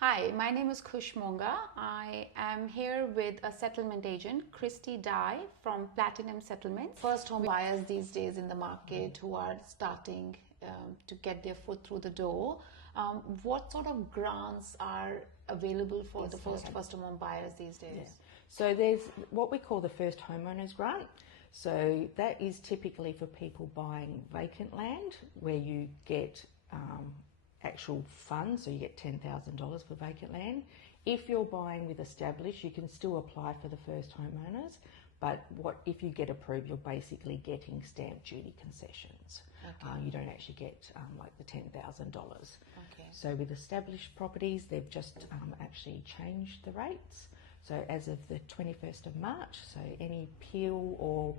Hi, my name is Khush Monga. I am here with a settlement agent, Christy Dye from Platinum Settlements. First home buyers these days in the market who are starting to get their foot through the door. What sort of grants are available for the first home buyers these days? Yeah. So there's what we call the first homeowners grant. So that is typically for people buying vacant land where you get actual funds, so you get $10,000 for vacant land. If you're buying with established, you can still apply for the first homeowners, but if you get approved, you're basically getting stamp duty concessions. Okay. You don't actually get like the $10,000. Okay. So with established properties, they've just actually changed the rates. So as of the 21st of March, so any Peel or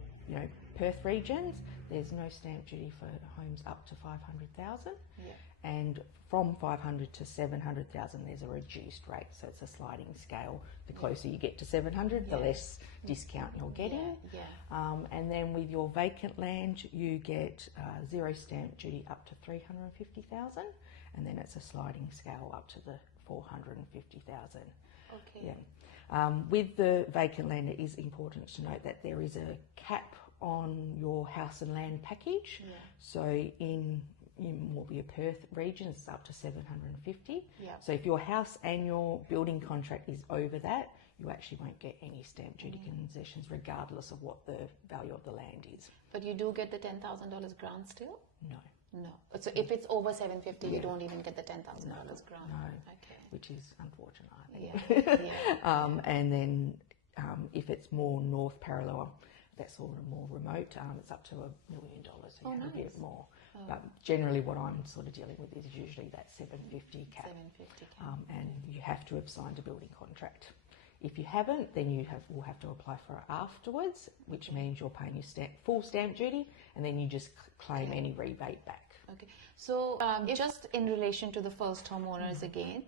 Perth regions, there's no stamp duty for homes up to 500,000. Yeah. And from 500 to 700,000, there's a reduced rate. So it's a sliding scale. The closer you get to 700, the less discount you're getting. Yeah. And then with your vacant land, you get zero stamp duty up to 350,000, and then it's a sliding scale up to the 450,000. Okay. Yeah. With the vacant land, it is important to note that there is a cap on your house and land package. Yeah. So in what will be a Perth region, it's up to 750. Yeah. So if your house and your building contract is over that, you actually won't get any stamp duty concessions regardless of what the value of the land is. But you do get the $10,000 grant still? No. No. So if it's over 750, you don't even get the $10,000 grant? No. Okay. Which is unfortunate, I think. Yeah. And then if it's more north parallel, that's sort of more remote, it's up to $1 million, so you have a bit more. But generally what I'm sort of dealing with is usually that 750 cap. 750 cap. And you have to have signed a building contract. If you haven't, then will have to apply for it afterwards, which means you're paying your full stamp duty, and then you just claim any rebate back. Okay. So just in relation to the first homeowners again,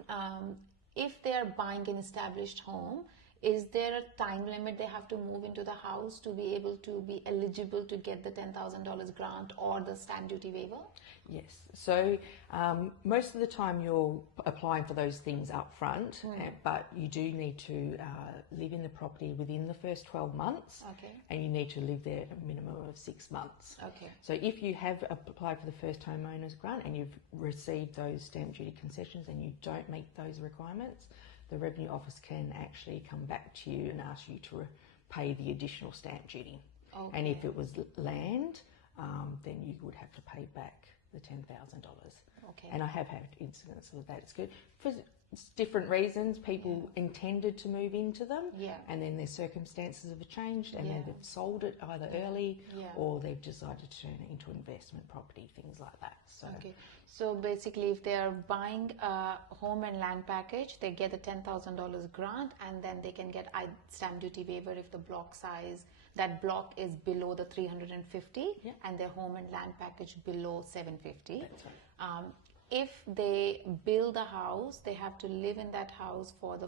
if they are buying an established home, is there a time limit they have to move into the house to be able to be eligible to get the $10,000 grant or the stamp duty waiver? Yes. So most of the time you're applying for those things up front, but you do need to live in the property within the first 12 months. Okay. And you need to live there a minimum of 6 months. Okay. So if you have applied for the first homeowners grant and you've received those stamp duty concessions and you don't meet those requirements, the Revenue Office can actually come back to you and ask you to pay the additional stamp duty. Okay. And if it was land, then you would have to pay back the $10,000. Okay. And I have had incidents of that. It's good. For different reasons, people intended to move into them, and then their circumstances have changed, and they've sold it either early or they've decided to turn it into investment property, things like that. So. Okay. So basically, if they are buying a home and land package, they get a $10,000 grant, and then they can get stamp duty waiver if the block size, that block is below the 350 and their home and land package below 750. That's right. If they build a house, they have to live in that house for the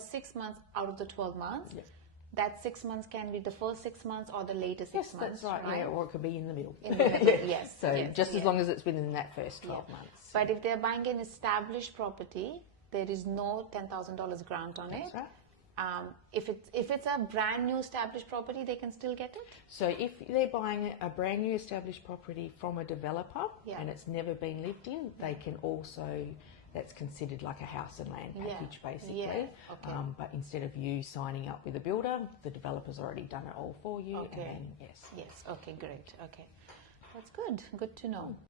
6 months out of the 12 months. Yes. That 6 months can be the first 6 months or the latest 6 months. That's right. Yeah, or it could be in the middle. In the middle, yes. So as long as it's within that first 12 months. But if they're buying an established property, there is no $10,000 grant on it. That's right. If it's a brand new established property, they can still get it? So if they're buying a brand new established property from a developer and it's never been lived in, they can also, that's considered like a house and land package basically. Yeah. Okay. But instead of you signing up with a builder, the developer's already done it all for you. Okay. And then, Yes. Okay, great. Okay. That's good. Good to know.